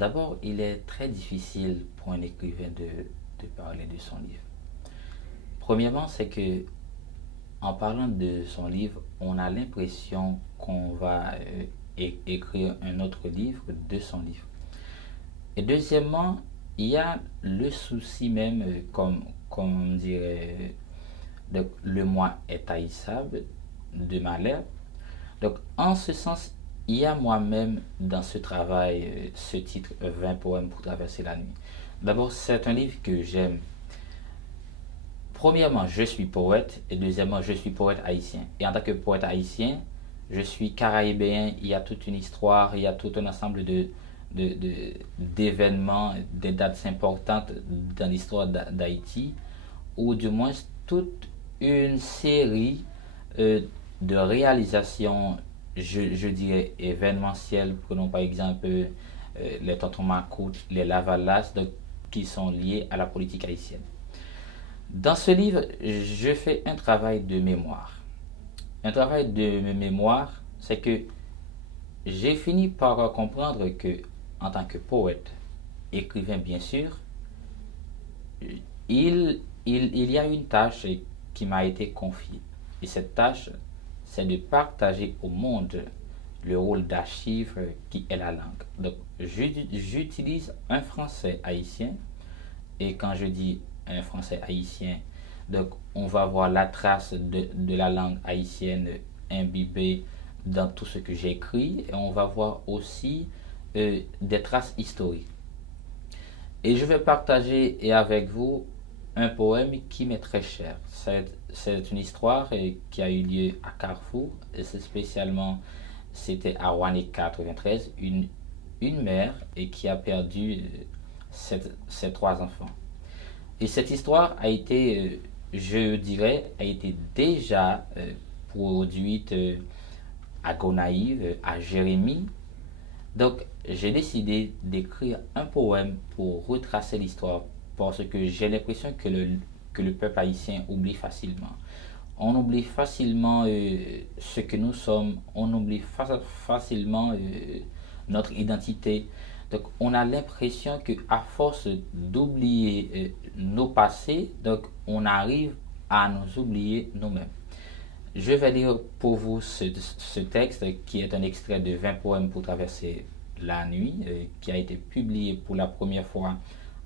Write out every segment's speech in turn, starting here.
D'abord, il est très difficile pour un écrivain de parler de son livre. Premièrement, c'est que en parlant de son livre, on a l'impression qu'on va écrire un autre livre de son livre. Et deuxièmement, il y a le souci même, comme on dirait, donc, le moi est haïssable de Malherbe. Donc, en ce sens, il y a moi-même dans ce travail, ce titre 20 poèmes pour traverser la nuit. D'abord, c'est un livre que j'aime. Premièrement, je suis poète et deuxièmement, je suis poète haïtien. Et en tant que poète haïtien, je suis caraïbéen, il y a toute une histoire, il y a tout un ensemble d'événements, des dates importantes dans l'histoire d'Haïti, ou du moins toute une série euh, de réalisations, je dirais, événementielles. Prenons par exemple les Tontons Macoute, les Lavalas, donc, qui sont liés à la politique haïtienne. Dans ce livre, je fais un travail de mémoire. Un travail de mémoire, c'est que j'ai fini par comprendre que, en tant que poète, écrivain bien sûr, il y a une tâche qui m'a été confiée. Et cette tâche, c'est de partager au monde le rôle d'archive qui est la langue. Donc, j'utilise un français haïtien, et quand je dis un français haïtien, donc on va voir la trace de la langue haïtienne imbibée dans tout ce que j'écris, et on va voir aussi des traces historiques. Et je vais partager avec vous un poème qui m'est très cher. C'est une histoire qui a eu lieu à Carrefour, et c'est spécialement, c'était à Rouanet 93, une mère et qui a perdu ses trois enfants. Et cette histoire a été, je dirais, a été déjà produite à Gonaïve, à Jérémie. Donc, j'ai décidé d'écrire un poème pour retracer l'histoire parce que j'ai l'impression que le peuple haïtien oublie facilement. On oublie facilement ce que nous sommes, on oublie facilement notre identité. Donc, on a l'impression que à force d'oublier nos passés, donc on arrive à nous oublier nous-mêmes. Je vais lire pour vous ce texte qui est un extrait de 20 poèmes pour traverser la nuit, qui a été publié pour la première fois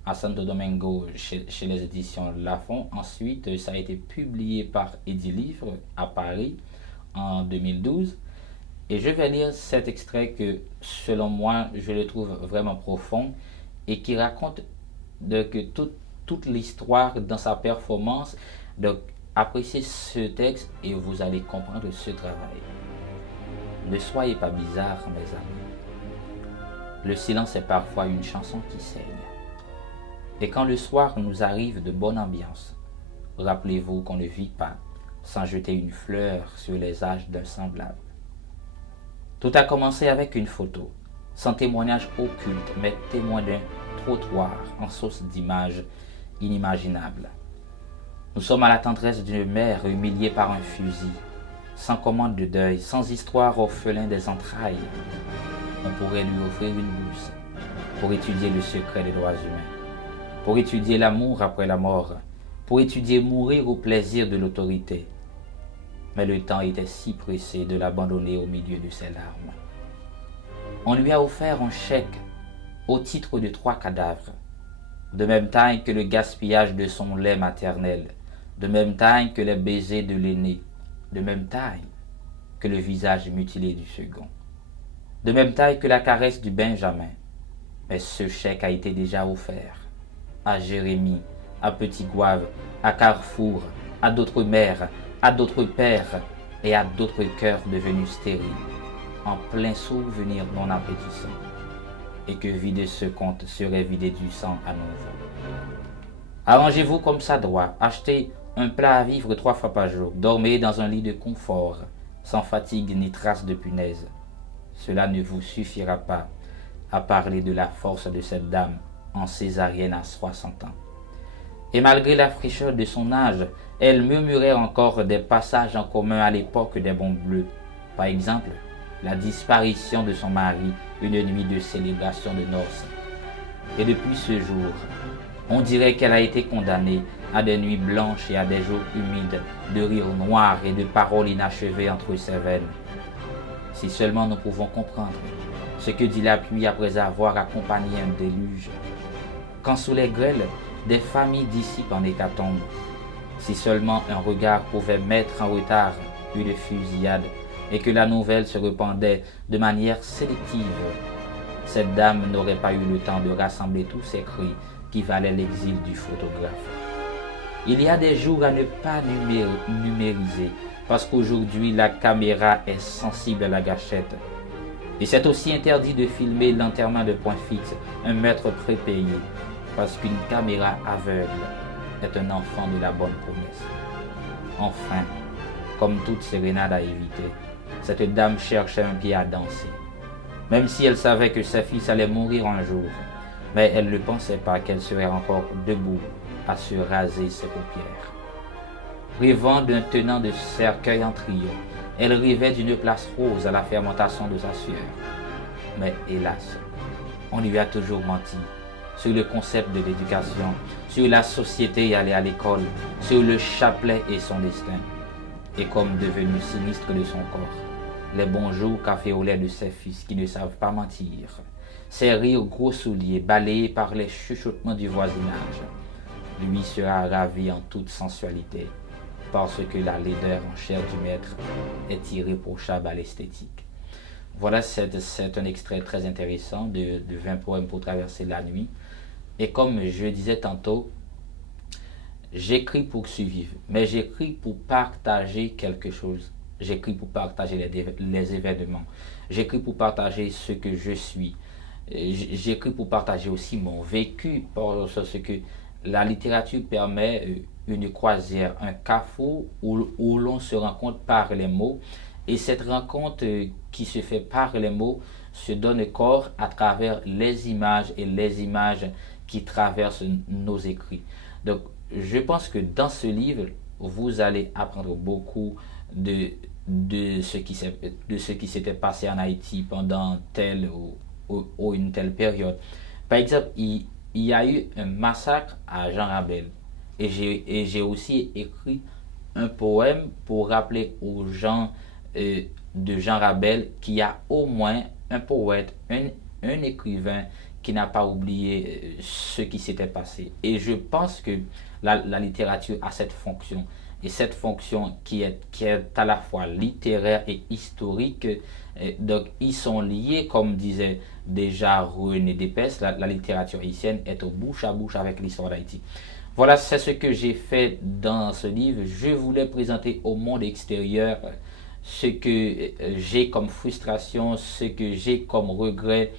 à Santo Domingo chez les éditions Lafon. Ensuite, ça a été publié par Edilivre à Paris en 2012. Et je vais lire cet extrait que, selon moi, je le trouve vraiment profond et qui raconte que toute l'histoire dans sa performance. Donc, appréciez ce texte et vous allez comprendre ce travail. Ne soyez pas bizarres, mes amis. Le silence est parfois une chanson qui saigne. Et quand le soir nous arrive de bonne ambiance, rappelez-vous qu'on ne vit pas sans jeter une fleur sur les âges d'un semblable. Tout a commencé avec une photo, sans témoignage occulte, mais témoin d'un trottoir en sauce d'images inimaginables. Nous sommes à la tendresse d'une mère humiliée par un fusil, sans commande de deuil, sans histoire orphelin des entrailles. On pourrait lui offrir une bourse pour étudier le secret des droits humains, pour étudier l'amour après la mort, pour étudier mourir au plaisir de l'autorité. Mais le temps était si pressé de l'abandonner au milieu de ses larmes. On lui a offert un chèque au titre de 3 cadavres, de même taille que le gaspillage de son lait maternel, de même taille que les baisers de l'aîné, de même taille que le visage mutilé du second, de même taille que la caresse du Benjamin. Mais ce chèque a été déjà offert à Jérémie, à Petit Gouave, à Carrefour, à d'autres mères, à d'autres pères et à d'autres cœurs devenus stériles, en plein souvenir non appétissant, et que vider ce compte serait vider du sang à nouveau. Arrangez-vous comme ça doit, achetez un plat à vivre 3 fois par jour, dormez dans un lit de confort, sans fatigue ni trace de punaise. Cela ne vous suffira pas à parler de la force de cette dame en césarienne à 60 ans. Et malgré la fraîcheur de son âge, elle murmurait encore des passages en commun à l'époque des bons bleus. Par exemple, la disparition de son mari, une nuit de célébration de noces, Et depuis ce jour, on dirait qu'elle a été condamnée à des nuits blanches et à des jours humides, de rires noirs et de paroles inachevées entre ses veines. Si seulement nous pouvons comprendre ce que dit la pluie après avoir accompagné un déluge. Quand sous les grêles, des familles dissipent en hécatombe. Si seulement un regard pouvait mettre en retard une fusillade et que la nouvelle se répandait de manière sélective, cette dame n'aurait pas eu le temps de rassembler tous ces cris qui valaient l'exil du photographe. Il y a des jours à ne pas numériser, parce qu'aujourd'hui la caméra est sensible à la gâchette. Et c'est aussi interdit de filmer l'enterrement de point fixe, un maître prépayé, parce qu'une caméra aveugle est un enfant de la bonne promesse. Enfin, comme toute sérénade à éviter, cette dame cherchait un pied à danser. Même si elle savait que sa fils allait mourir un jour, mais elle ne pensait pas qu'elle serait encore debout à se raser ses paupières. Rêvant d'un tenant de cercueil en trio, elle rêvait d'une place rose à la fermentation de sa sueur. Mais hélas, on lui a toujours menti sur le concept de l'éducation, sur la société et aller à l'école, sur le chapelet et son destin. Et comme devenu sinistre de son corps, les bonjours café au lait de ses fils qui ne savent pas mentir, ses rires gros souliers balayés par les chuchotements du voisinage, lui sera ravi en toute sensualité, parce que la laideur en chair du maître est irréprochable à l'esthétique. Voilà, c'est un extrait très intéressant de 20 poèmes pour traverser la nuit. Et comme je disais tantôt, j'écris pour survivre, mais j'écris pour partager quelque chose. J'écris pour partager les événements. J'écris pour partager ce que je suis. J'écris pour partager aussi mon vécu, parce que la littérature permet une croisière, un carrefour où l'on se rencontre par les mots. Et cette rencontre qui se fait par les mots se donne corps à travers les images et les images qui traversent nos écrits. Donc, je pense que dans ce livre, vous allez apprendre beaucoup de ce qui s'était passé en Haïti pendant telle ou une telle période. Par exemple, il y a eu un massacre à Jean Rabel. Et j'ai aussi écrit un poème pour rappeler aux gens de Jean Rabel qu'il y a au moins un poète, un écrivain qui n'a pas oublié ce qui s'était passé. Et je pense que la littérature a cette fonction. Et cette fonction qui est à la fois littéraire et historique, donc ils sont liés, comme disait déjà René Despès, la littérature haïtienne est au bouche à bouche avec l'histoire d'Haïti. Voilà, c'est ce que j'ai fait dans ce livre. Je voulais présenter au monde extérieur ce que j'ai comme frustration, ce que j'ai comme regret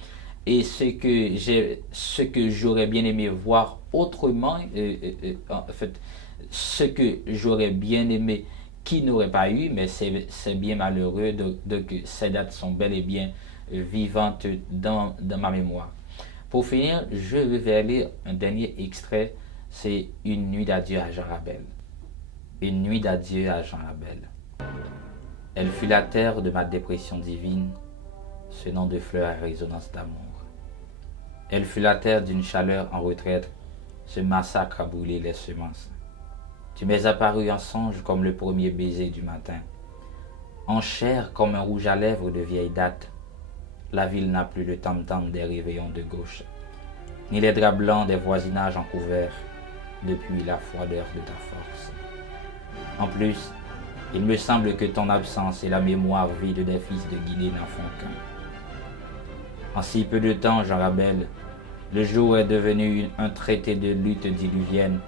et ce que j'aurais bien aimé voir autrement, en fait, ce que j'aurais bien aimé qui n'aurait pas eu, mais c'est bien malheureux, donc ces dates sont bel et bien vivantes dans ma mémoire. Pour finir, je vais lire un dernier extrait, c'est Une nuit d'adieu à Jean Rabel. Une nuit d'adieu à Jean Rabel. Elle fut la terre de ma dépression divine, ce nom de fleur à résonance d'amour. Elle fut la terre d'une chaleur en retraite, ce massacre a brûlé les semences. Tu m'es apparu en songe comme le premier baiser du matin, en chair comme un rouge à lèvres de vieille date. La ville n'a plus le tam-tam des réveillons de gauche, ni les draps blancs des voisinages en couvert, depuis la froideur de ta force. En plus, il me semble que ton absence et la mémoire vide des fils de Guinée n'en font qu'un. En si peu de temps, Jean Rabel, le jour est devenu un traité de lutte diluvienne.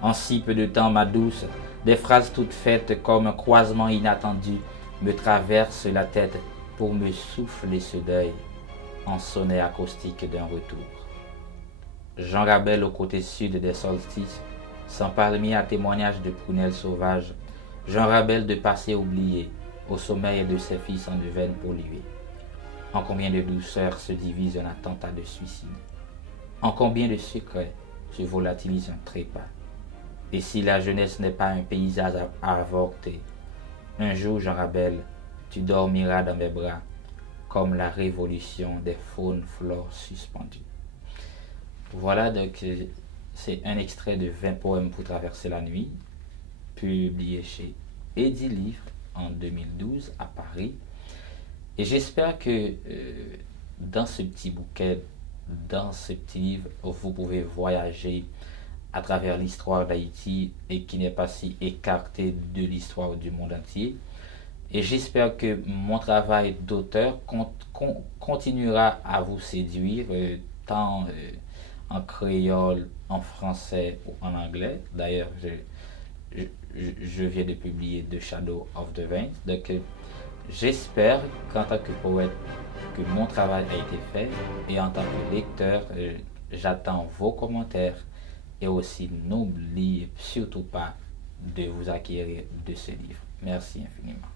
En si peu de temps, ma douce, des phrases toutes faites comme un croisement inattendu me traversent la tête pour me souffler ce deuil en sonnet acoustique d'un retour. Jean Rabel au côté sud des solstices, sans parmi à témoignage de prunelles sauvages, Jean Rabel de passé oublié, au sommeil de ses fils en veine polluée. En combien de douceur se divise un attentat de suicide? En combien de secrets se volatilise un trépas? Et si la jeunesse n'est pas un paysage à avorter, un jour, Jean Rabel, tu dormiras dans mes bras, comme la révolution des faunes flores suspendues. Voilà, donc c'est un extrait de 20 poèmes pour traverser la nuit, publié chez Eddy Livre en 2012 à Paris. Et j'espère que dans ce petit bouquet, dans ce petit livre, vous pouvez voyager à travers l'histoire d'Haïti et qui n'est pas si écartée de l'histoire du monde entier. Et j'espère que mon travail d'auteur continuera à vous séduire, tant en créole, en français ou en anglais. D'ailleurs, je viens de publier The Shadow of the Veins. Donc, j'espère qu'en tant que poète, que mon travail a été fait. Et en tant que lecteur, j'attends vos commentaires. Et aussi, n'oubliez surtout pas de vous acquérir de ce livre. Merci infiniment.